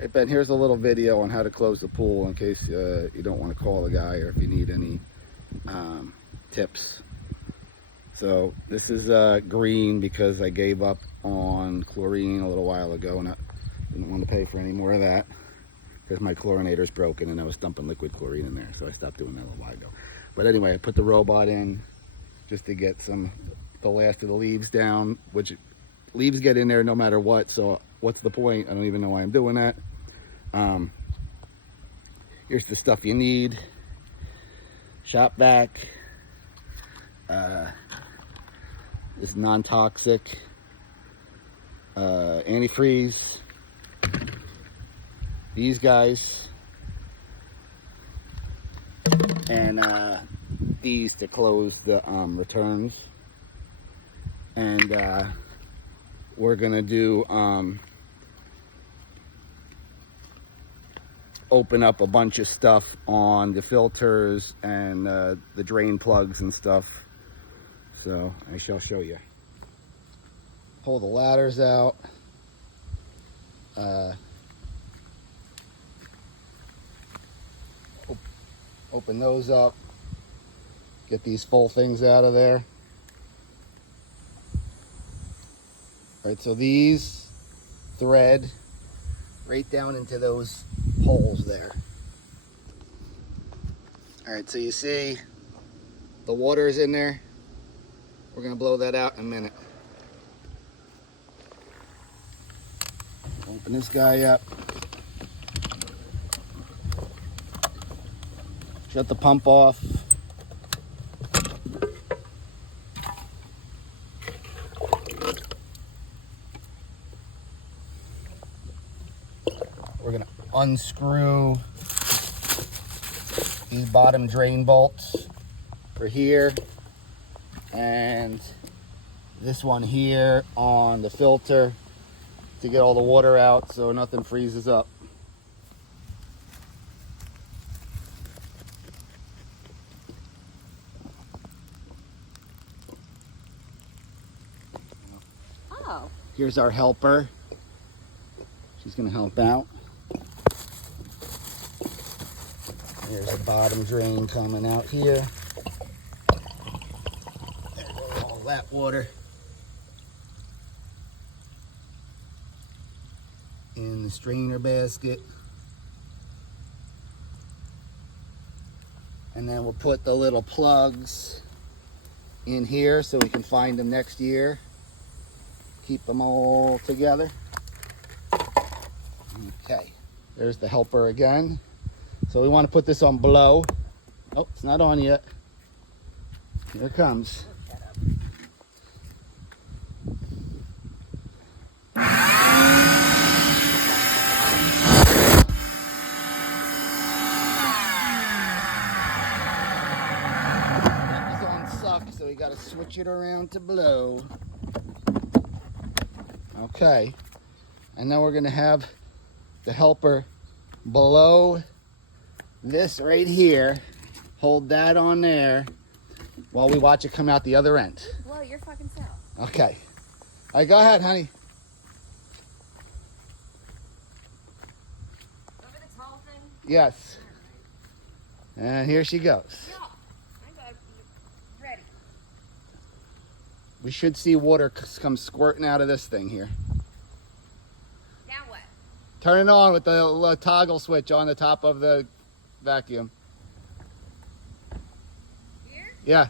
Hey Ben, here's a little video on how to close the pool in case you don't want to call the guy or if you need any tips. So this is green because I gave up on chlorine a little while ago and I didn't want to pay for any more of that because my chlorinator's broken and I was dumping liquid chlorine in there, so I stopped doing that a little while ago. But anyway, I put the robot in just to get the last of the leaves down, which leaves get in there no matter what, so what's the point? I don't even know why I'm doing that. Here's the stuff you need. Shop vac. This non-toxic antifreeze. These guys. And these to close the returns. And we're gonna do open up a bunch of stuff on the filters and the drain plugs and stuff. So I shall show you. Pull the ladders out. Open those up. Get these full things out of there. All right, so these thread right down into those holes there. All right, so you see the water is in there. We're gonna blow that out in a minute. Open this guy up. Shut the pump off. We're gonna unscrew these bottom drain bolts for here and this one here on the filter to get all the water out so nothing freezes up. Oh. Here's our helper. She's gonna help out. There's a bottom drain coming out here. There goes all that water in the strainer basket. And then we'll put the little plugs in here so we can find them next year. Keep them all together. Okay, there's the helper again. So we want to put this on blow. Oh, it's not on yet. Here it comes. This one sucks, so we got to switch it around to blow. Okay, and then we're going to have the helper blow this right here, hold that on there while we watch it come out the other end. Blow your fucking self. Okay. All right, go ahead, honey. Over the tall thing? Yes. And here she goes. Yeah. I gotta be ready. We should see water come squirting out of this thing here. Now what? Turn it on with the toggle switch on the top of the vacuum. Here? Yeah.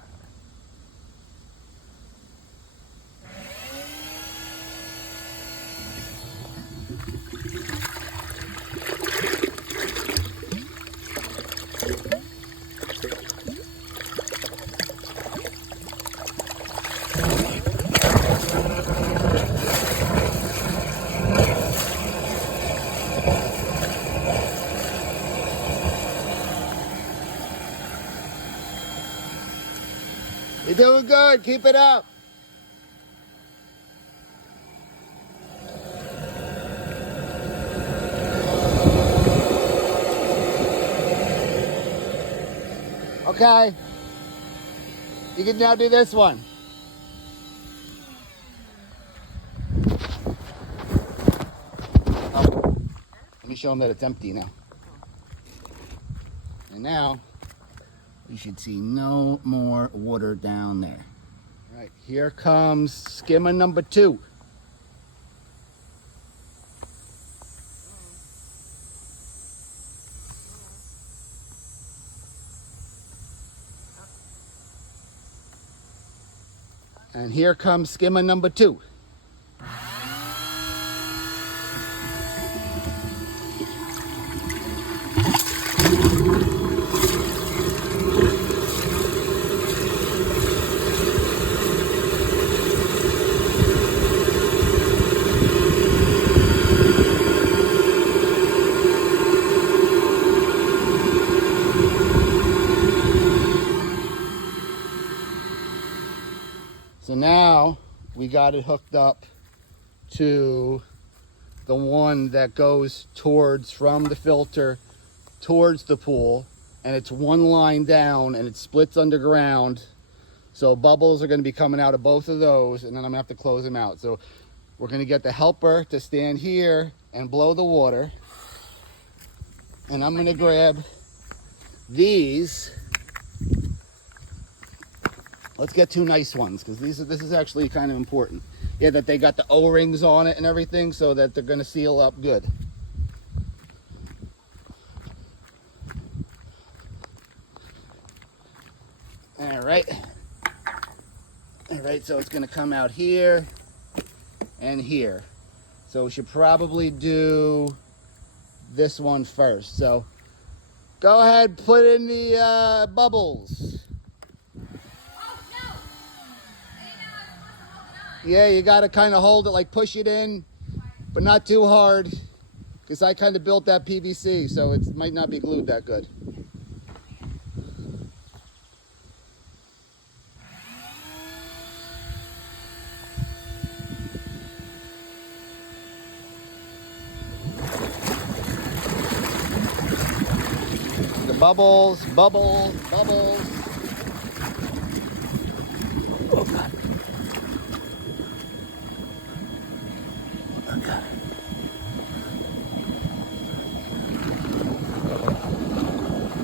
You're doing good. Keep it up. Okay. You can now do this one. me show them that it's empty now. And now we should see no more water down there. All right, here comes skimmer number 2. And here comes skimmer number 2. So now we got it hooked up to the one that goes from the filter towards the pool, and it's one line down and it splits underground. So bubbles are going to be coming out of both of those, and then I'm going to have to close them out. So we're going to get the helper to stand here and blow the water. And I'm going to grab these. Let's get 2 nice ones, because this is actually kind of important. Yeah, that they got the O-rings on it and everything, so that they're going to seal up good. All right, so it's going to come out here and here. So we should probably do this one first. So go ahead, put in the bubbles. Yeah, you got to kind of hold it, like push it in, but not too hard, because I kind of built that PVC, so it might not be glued that good. The bubbles, bubbles, bubbles. Oh, God. Okay.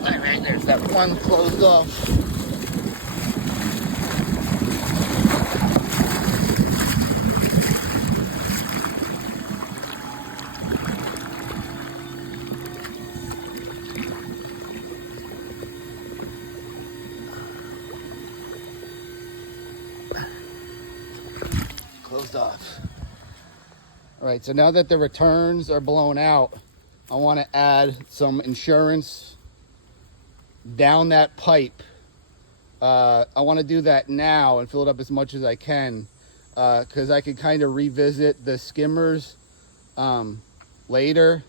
All right, there's that one closed off. Closed off. All right, so now that the returns are blown out, I want to add some insurance down that pipe. I want to do that now and fill it up as much as I can, because I can kind of revisit the skimmers later,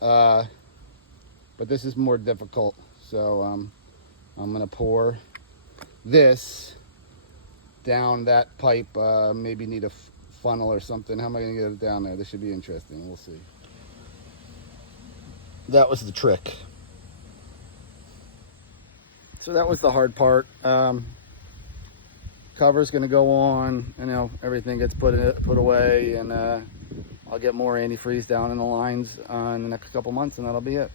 but this is more difficult. So I'm going to pour this down that pipe. Maybe need a funnel or something. How am I going to get it down there? This should be interesting. We'll see. That was the trick. So that was the hard part. Cover's going to go on, everything gets put away, and I'll get more antifreeze down in the lines in the next couple months, and that'll be it.